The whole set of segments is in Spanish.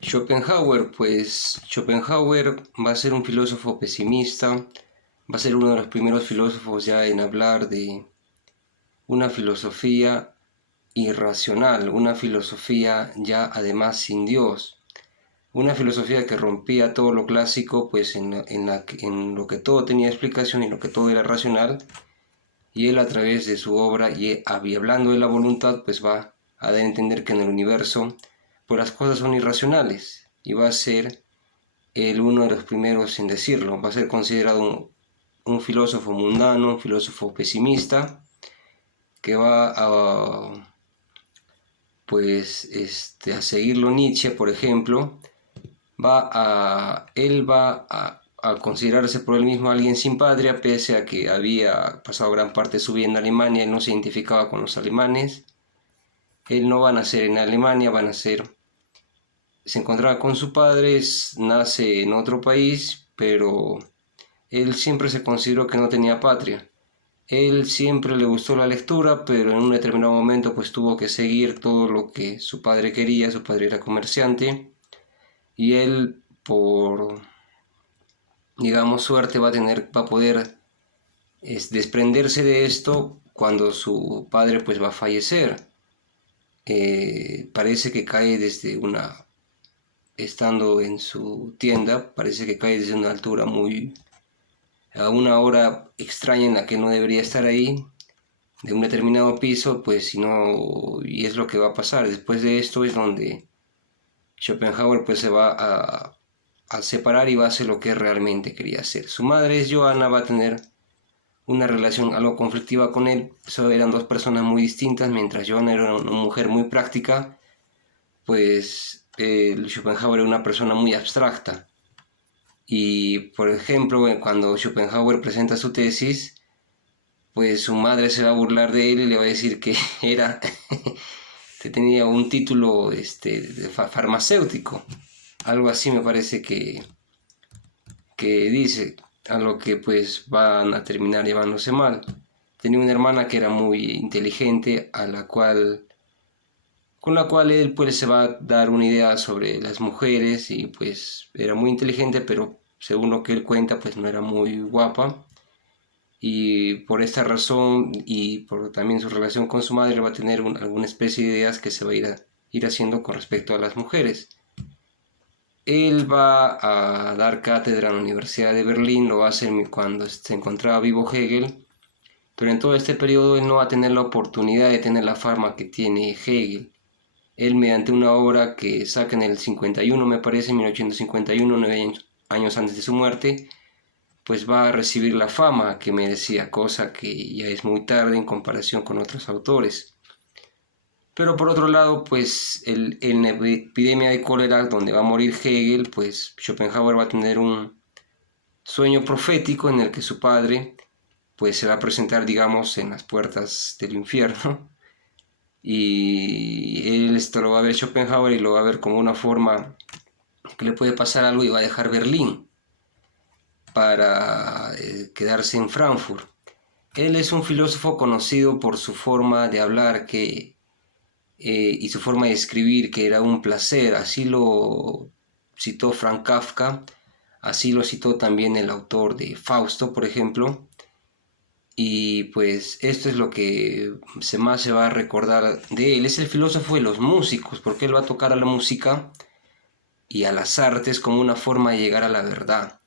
Schopenhauer, pues Schopenhauer va a ser un filósofo pesimista, va a ser uno de los primeros filósofos ya en hablar de una filosofía irracional, una filosofía ya además sin Dios, una filosofía que rompía todo lo clásico, pues en lo que todo tenía explicación y lo que todo era racional, y él a través de su obra y hablando de la voluntad, pues va a dar a entender que en el universo, pues las cosas son irracionales, y va a ser él uno de los primeros en decirlo, va a ser considerado un filósofo mundano, un filósofo pesimista, que va a, pues, a seguirlo Nietzsche, por ejemplo, él va a considerarse por él mismo alguien sin patria, pese a que había pasado gran parte de su vida en Alemania, él no se identificaba con los alemanes, él no va a nacer en Alemania, va a nacer, se encontraba con su padre, nace en otro país, pero él siempre se consideró que no tenía patria. Él siempre le gustó la lectura, pero en un determinado momento pues tuvo que seguir todo lo que su padre quería, su padre era comerciante, y él por, digamos, suerte va a poder desprenderse de esto cuando su padre pues va a fallecer. Parece que cae desde estando en su tienda, parece que cae desde una altura a una hora extraña en la que no debería estar ahí, de un determinado piso, pues si no, y es lo que va a pasar. Después de esto es donde Schopenhauer pues se va a separar y va a hacer lo que realmente quería hacer. Su madre es Johanna, va a tener una relación algo conflictiva con él. So, eran dos personas muy distintas, mientras Johanna era una mujer muy práctica, pues Schopenhauer era una persona muy abstracta. Y por ejemplo, cuando Schopenhauer presenta su tesis, pues su madre se va a burlar de él y le va a decir que era que tenía un título de farmacéutico, algo así me parece que dice, a lo que pues van a terminar llevándose mal. Tenía una hermana que era muy inteligente, con la cual él pues se va a dar una idea sobre las mujeres, y pues era muy inteligente, pero según lo que él cuenta pues no era muy guapa, y por esta razón y por también su relación con su madre va a tener alguna especie de ideas que se va a ir haciendo con respecto a las mujeres. Él va a dar cátedra en la Universidad de Berlín, lo va a hacer cuando se encontraba vivo Hegel, pero en todo este periodo él no va a tener la oportunidad de tener la fama que tiene Hegel. Él, mediante una obra que saca en el 51, me parece, 1851, 9 años antes de su muerte, pues va a recibir la fama que merecía, cosa que ya es muy tarde en comparación con otros autores. Pero por otro lado, pues en la epidemia de cólera, donde va a morir Hegel, pues Schopenhauer va a tener un sueño profético en el que su padre pues se va a presentar, digamos, en las puertas del infierno, y él esto lo va a ver Schopenhauer y lo va a ver como una forma que le puede pasar algo, y va a dejar Berlín para quedarse en Frankfurt. Él es un filósofo conocido por su forma de hablar y su forma de escribir, que era un placer. Así lo citó Frank Kafka, así lo citó también el autor de Fausto, por ejemplo. Y pues esto es lo que más se va a recordar de él. Es el filósofo de los músicos, porque él va a tocar a la música y a las artes como una forma de llegar a la verdad.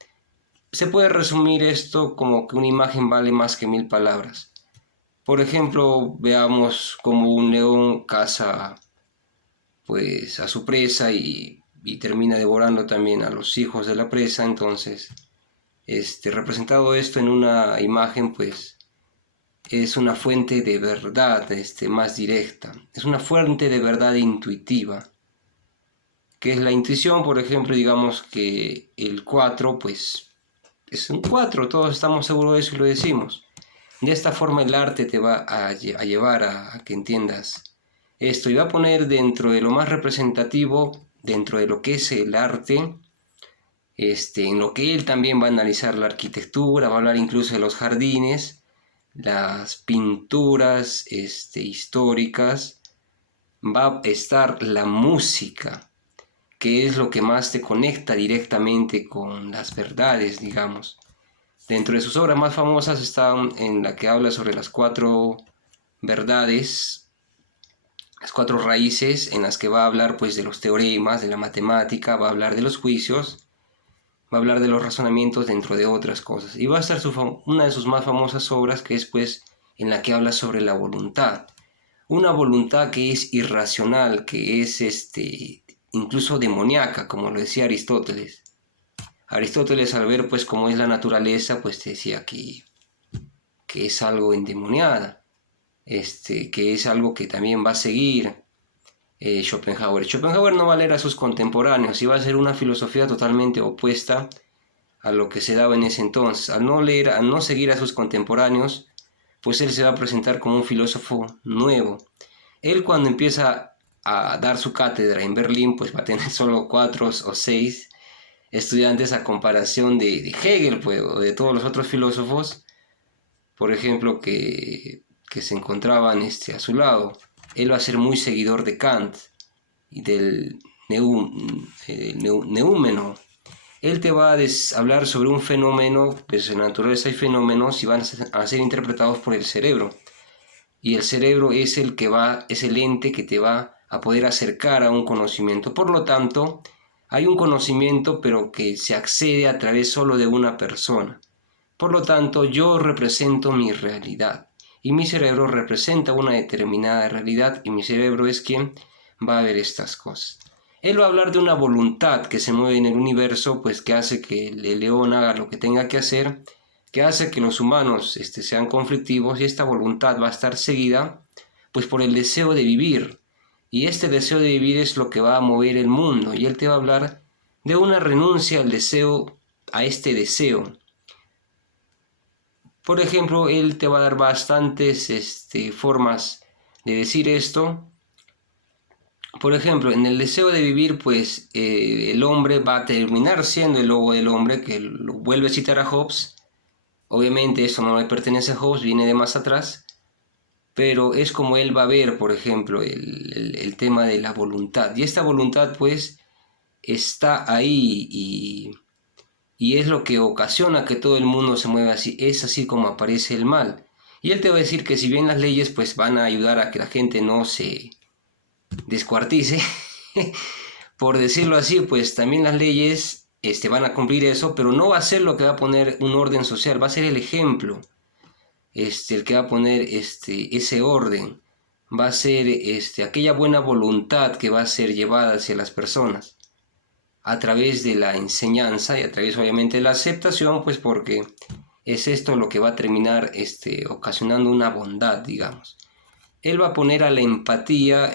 Se puede resumir esto como que una imagen vale más que 1000 palabras. Por ejemplo, veamos como un león caza pues a su presa y termina devorando también a los hijos de la presa. Entonces, representado esto en una imagen, pues es una fuente de verdad más directa, es una fuente de verdad intuitiva. ¿Qué es la intuición? Por ejemplo, digamos que el 4 pues es un 4, todos estamos seguros de eso y lo decimos. De esta forma el arte te va a llevar a que entiendas esto, y va a poner dentro de lo más representativo, dentro de lo que es el arte, en lo que él también va a analizar la arquitectura, va a hablar incluso de los jardines, las pinturas históricas, va a estar la música, qué es lo que más te conecta directamente con las verdades, digamos. Dentro de sus obras más famosas está en la que habla sobre las 4 verdades, las 4 raíces, en las que va a hablar pues de los teoremas, de la matemática, va a hablar de los juicios, va a hablar de los razonamientos, dentro de otras cosas. Y va a estar una de sus más famosas obras, que es pues en la que habla sobre la voluntad. Una voluntad que es irracional, que es incluso demoníaca, como lo decía Aristóteles. Aristóteles, al ver pues cómo es la naturaleza, pues decía que es algo endemoniada, que es algo que también va a seguir Schopenhauer. Schopenhauer no va a leer a sus contemporáneos y va a ser una filosofía totalmente opuesta a lo que se daba en ese entonces. Al no leer, al no seguir a sus contemporáneos, pues él se va a presentar como un filósofo nuevo. Él, cuando empieza a dar su cátedra en Berlín, pues va a tener solo 4 o 6 estudiantes, a comparación de Hegel, pues, o de todos los otros filósofos, por ejemplo, que se encontraban a su lado. Él va a ser muy seguidor de Kant y del neúmeno. Él te va a hablar sobre un fenómeno, pues en la naturaleza hay fenómenos y van a ser interpretados por el cerebro. Y el cerebro es es el ente que te va a poder acercar a un conocimiento. Por lo tanto, hay un conocimiento, pero que se accede a través solo de una persona. Por lo tanto, yo represento mi realidad y mi cerebro representa una determinada realidad, y mi cerebro es quien va a ver estas cosas. Él va a hablar de una voluntad que se mueve en el universo, pues que hace que el león haga lo que tenga que hacer, que hace que los humanos sean conflictivos, y esta voluntad va a estar seguida pues por el deseo de vivir. Y este deseo de vivir es lo que va a mover el mundo, y él te va a hablar de una renuncia al deseo, a este deseo. Por ejemplo, él te va a dar bastantes formas de decir esto. Por ejemplo, en el deseo de vivir, pues el hombre va a terminar siendo el lobo del hombre, que lo vuelve a citar a Hobbes. Obviamente eso no le pertenece a Hobbes, viene de más atrás, pero es como él va a ver, por ejemplo, el tema de la voluntad. Y esta voluntad pues está ahí, y es lo que ocasiona que todo el mundo se mueva así. Es así como aparece el mal. Y él te va a decir que si bien las leyes pues van a ayudar a que la gente no se descuartice, por decirlo así, pues también las leyes van a cumplir eso, pero no va a ser lo que va a poner un orden social, va a ser el ejemplo, el que va a poner ese orden, va a ser aquella buena voluntad que va a ser llevada hacia las personas a través de la enseñanza y a través obviamente de la aceptación, pues porque es esto lo que va a terminar ocasionando una bondad, digamos. Él va a poner a la empatía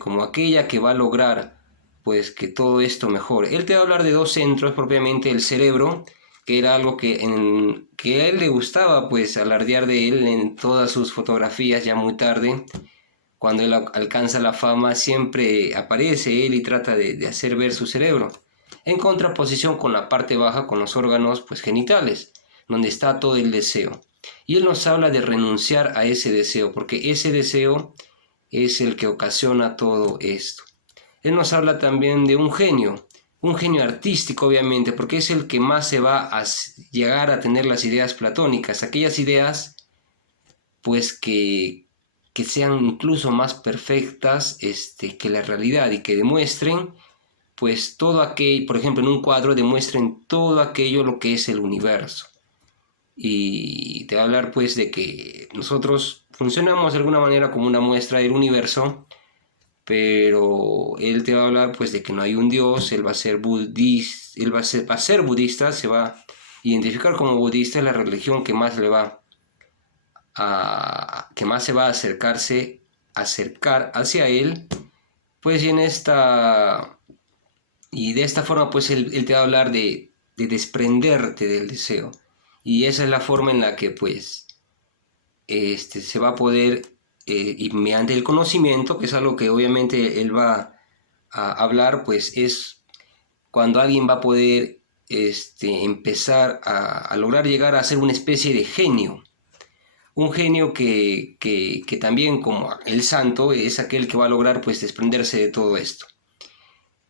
como aquella que va a lograr pues que todo esto mejore. Él te va a hablar de 2 centros, propiamente el cerebro, que era algo que a él le gustaba pues alardear de él en todas sus fotografías. Ya muy tarde, cuando él alcanza la fama, siempre aparece él y trata de hacer ver su cerebro, en contraposición con la parte baja, con los órganos pues genitales, donde está todo el deseo. Y él nos habla de renunciar a ese deseo, porque ese deseo es el que ocasiona todo esto. Él nos habla también de un genio artístico, obviamente, porque es el que más se va a llegar a tener las ideas platónicas, aquellas ideas pues que sean incluso más perfectas que la realidad, y que demuestren pues todo aquello, por ejemplo en un cuadro demuestren todo aquello lo que es el universo. Y te va a hablar pues de que nosotros funcionamos de alguna manera como una muestra del universo, pero él te va a hablar pues de que no hay un Dios. Él va a ser budista, él va a ser budista, se va a identificar como budista, es la religión que más le va que más se va a acercar hacia él, pues y de esta forma pues él te va a hablar de desprenderte del deseo, y esa es la forma en la que pues se va a poder, y mediante el conocimiento, que es algo que obviamente él va a hablar, pues es cuando alguien va a poder empezar a lograr llegar a ser una especie de genio. Un genio que también, como el santo, es aquel que va a lograr pues desprenderse de todo esto.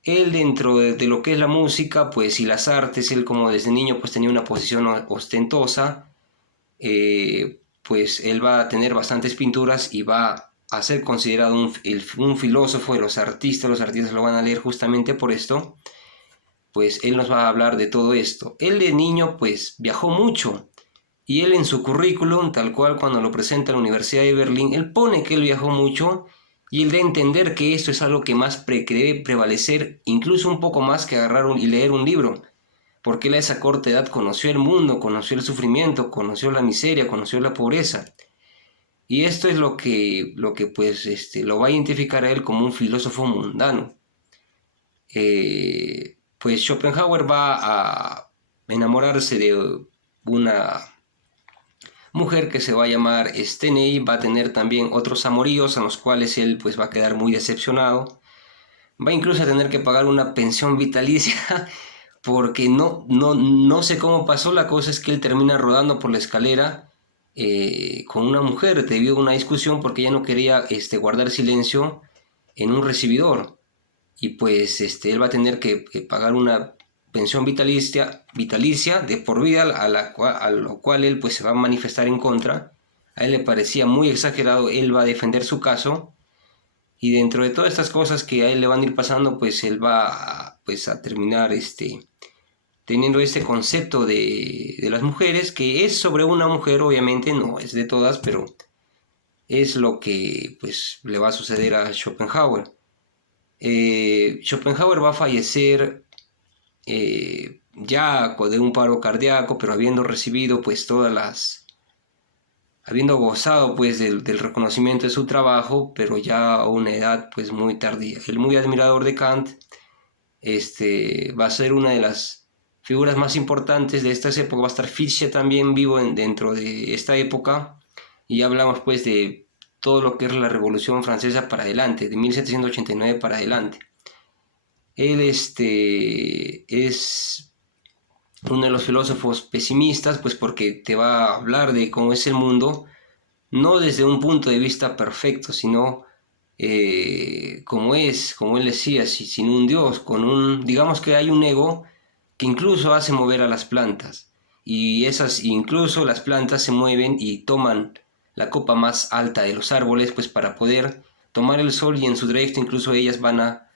Él dentro de lo que es la música, pues y las artes, él como desde niño pues tenía una posición ostentosa, pues él va a tener bastantes pinturas y va a ser considerado un filósofo de los artistas lo van a leer justamente por esto, pues él nos va a hablar de todo esto. Él de niño pues viajó mucho y él en su currículum, tal cual cuando lo presenta en la Universidad de Berlín, él pone que él viajó mucho y él da a entender que esto es algo que más debe prevalecer, incluso un poco más que agarrar y leer un libro, porque él a esa corta edad conoció el mundo, conoció el sufrimiento, conoció la miseria, conoció la pobreza. Y esto es lo que pues, lo va a identificar a él como un filósofo mundano. Pues Schopenhauer va a enamorarse de una mujer que se va a llamar Steney, va a tener también otros amoríos en los cuales él pues va a quedar muy decepcionado, va incluso a tener que pagar una pensión vitalicia porque no sé cómo pasó, la cosa es que él termina rodando por la escalera con una mujer debido a una discusión porque ella no quería guardar silencio en un recibidor y pues él va a tener que pagar una pensión vitalicia de por vida a lo cual él pues se va a manifestar en contra. A él le parecía muy exagerado, él va a defender su caso y dentro de todas estas cosas que a él le van a ir pasando pues él va pues a terminar teniendo este concepto de las mujeres que es sobre una mujer, obviamente no es de todas, pero es lo que pues le va a suceder a Schopenhauer. Schopenhauer va a fallecer ya de un paro cardíaco, pero habiendo recibido pues habiendo gozado pues del reconocimiento de su trabajo, pero ya a una edad pues muy tardía. El muy admirador de Kant, va a ser una de las figuras más importantes de estas épocas, va a estar Fichte también vivo dentro de esta época, y ya hablamos pues de todo lo que es la Revolución Francesa para adelante, de 1789 para adelante. Él es uno de los filósofos pesimistas, pues porque te va a hablar de cómo es el mundo, no desde un punto de vista perfecto, sino como él decía, sin un Dios, digamos que hay un ego que incluso hace mover a las plantas, y incluso las plantas se mueven y toman la copa más alta de los árboles, pues para poder tomar el sol y en su trayecto incluso ellas van a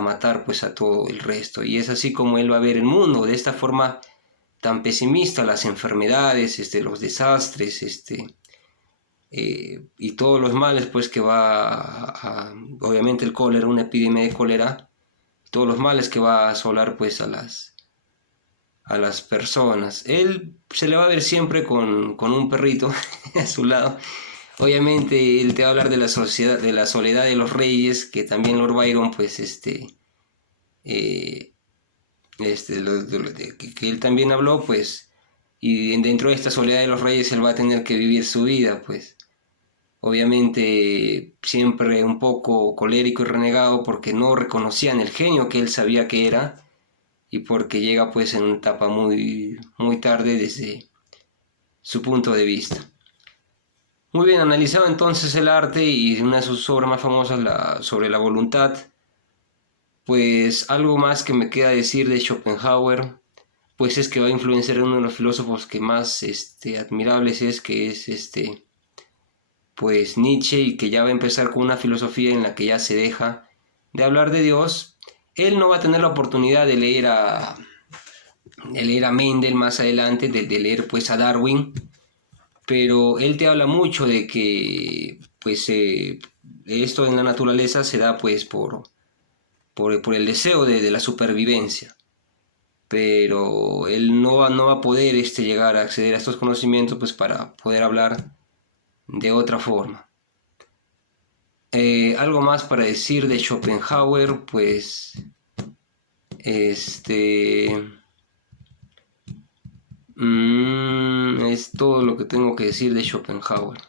matar pues a todo el resto, y es así como él va a ver el mundo, de esta forma tan pesimista, las enfermedades, los desastres, y todos los males pues que obviamente el cólera, una epidemia de cólera, todos los males que va a asolar pues a las personas. Él se le va a ver siempre con un perrito a su lado. Obviamente él te va a hablar de la sociedad, de la soledad de los reyes, que también Lord Byron pues eh, que él también habló pues, y dentro de esta soledad de los reyes él va a tener que vivir su vida pues. Obviamente siempre un poco colérico y renegado porque no reconocían el genio que él sabía que era y porque llega pues en una etapa muy, muy tarde desde su punto de vista. Muy bien analizado entonces el arte y una de sus obras más famosas sobre la voluntad. Pues algo más que me queda decir de Schopenhauer, pues es que va a influenciar a uno de los filósofos que más admirables es, que es pues Nietzsche, y que ya va a empezar con una filosofía en la que ya se deja de hablar de Dios. Él no va a tener la oportunidad de leer a Mendel más adelante, de leer pues a Darwin, pero él te habla mucho de que pues esto en la naturaleza se da pues por el deseo de la supervivencia, pero él no va a poder llegar a acceder a estos conocimientos pues para poder hablar de otra forma. Algo más para decir de Schopenhauer, pues es todo lo que tengo que decir de Schopenhauer.